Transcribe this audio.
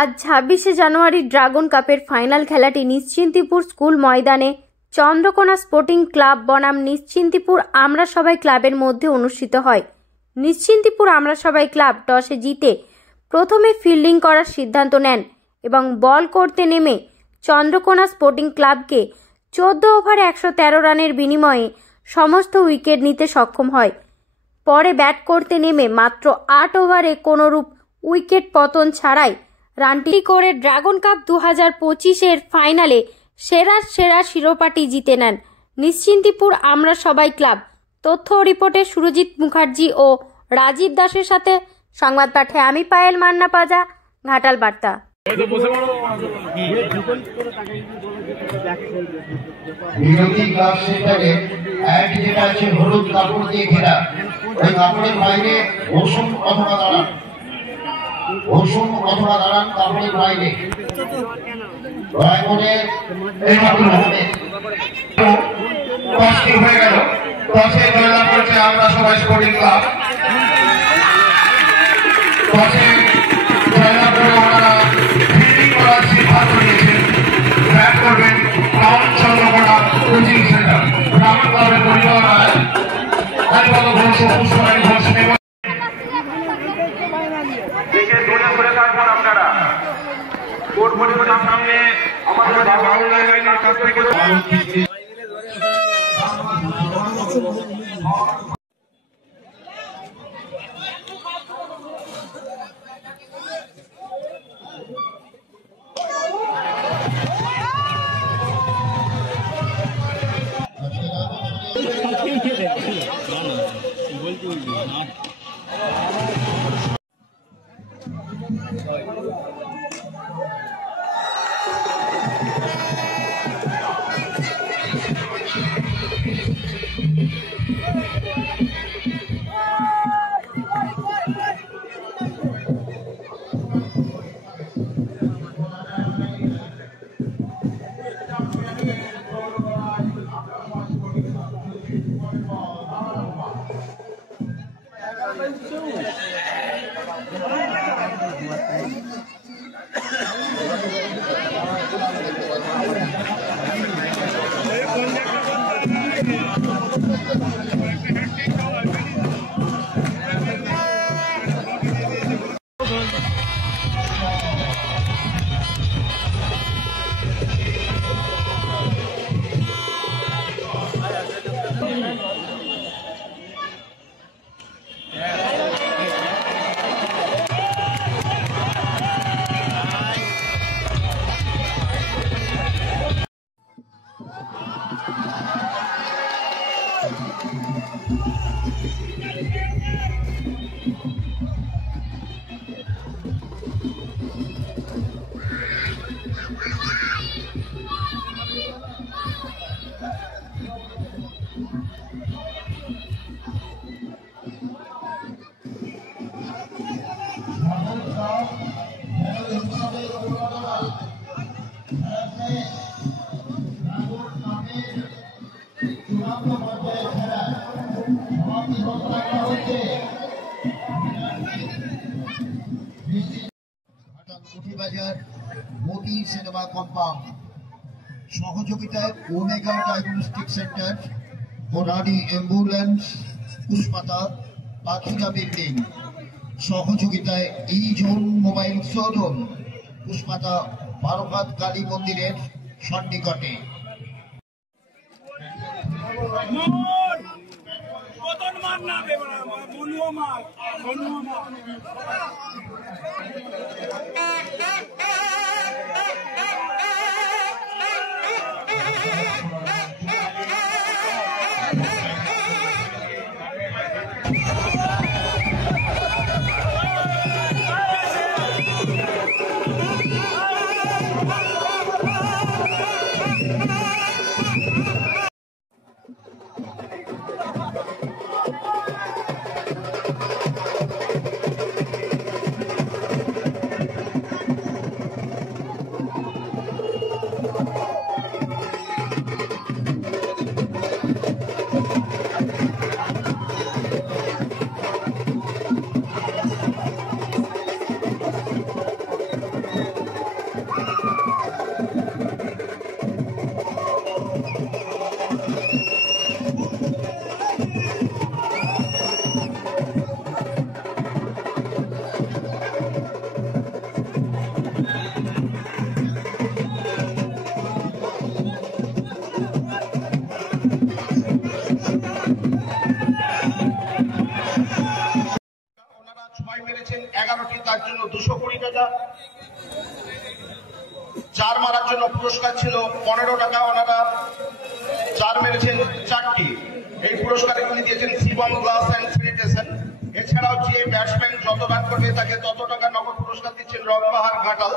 আজ ২৬শে জানুয়ারি ড্রাগন কাপের ফাইনাল খেলাটি নিশ্চিন্তিপুর স্কুল ময়দানে চন্দ্রকোনা স্পোর্টিং ক্লাব বনাম নিশ্চিন্তিপুর আমরা সবাই ক্লাবের মধ্যে অনুষ্ঠিত হয়। নিশ্চিন্তিপুর আমরা সবাই ক্লাব টসে জিতে প্রথমে ফিল্ডিং করার সিদ্ধান্ত নেন এবং বল করতে নেমে চন্দ্রকোনা স্পোর্টিং ক্লাবকে ১৪ ওভারে ১১৩ রানের বিনিময়ে সমস্ত উইকেট নিতে সক্ষম হয়। পরে ব্যাট করতে নেমে মাত্র ৮ ওভারে কোনোরূপ উইকেট পতন ছাড়াই রানটি করে ড্রাগন কাপ ২০২৫-এর ফাইনালে সেরা শিরোপাটি জিতে নেন নিশ্চিন্তিপুর আমরা সবাই ক্লাব। তথ্য ও রিপোর্টে সুরজিৎ মুখার্জি ও রাজীব দাসের সাথে সংবাদ পাঠে আমি পায়েল মান্না পাজা, ঘাটাল বার্তা। বিরোধী ক্লাব সেন্টারে এক যেটা আছে হলুদ কাপড় দিয়ে ঘেরা, ওই কাপড়ের বাইরে ওষুধ অথবা দাঁড়ান, ওষুধ অথবা দাঁড়ান কাপড়ের বাইরে দয়া করে এই কাপড় হবে। টসটি হয়ে গেল, টসে জয়লাভ করেছে আমরা সবাই স্পোর্টিং ক্লাব। টসে জয়লাভ করে ওনারা ফিল্ডিং করার সিদ্ধান্ত নিয়েছেন। ব্যাট করবেন town Chandrakona coaching centre dragon ক্লাবের পরিচালনায় আইবাল ঘোষ ও পুষ্পরানী ঘোষ দেখে দূরে সরে থাকবেন আপনারা। কোর্ট পরিচালনার সামনে আমাদের বাউল লাইনের কাছ থেকে বাজার মোদি সিনেমা কম্পাউন্ড সহযোগিতায় ওমেগা ডায়াগনস্টিক সেন্টার, ওরানি অ্যাম্বুলেন্স, পুষ্পাতা পাখিরা বিল্ডিং সহযোগিতায় এই জোন মোবাইল শোরুম, পুষ্পাতা বারোঘাট কালী মন্দিরের সন্নিকটে। ওনারা 6 মেরেছেন 11টি, তার জন্য 220 টাকা। 4 মারার জন্য পুরস্কার ছিল 15 টাকা, ওনারা 4 মেরেছেন 4টি। এই পুরস্কার এগুলি দিয়েছেন শিবম গ্লাস অ্যান্ড স্যানিটেশন। এছাড়াও যে ব্যাটসম্যান যত রান করবে তাকে তত টাকা নগদ পুরস্কার দিচ্ছেন রংবাহার ঘাটাল।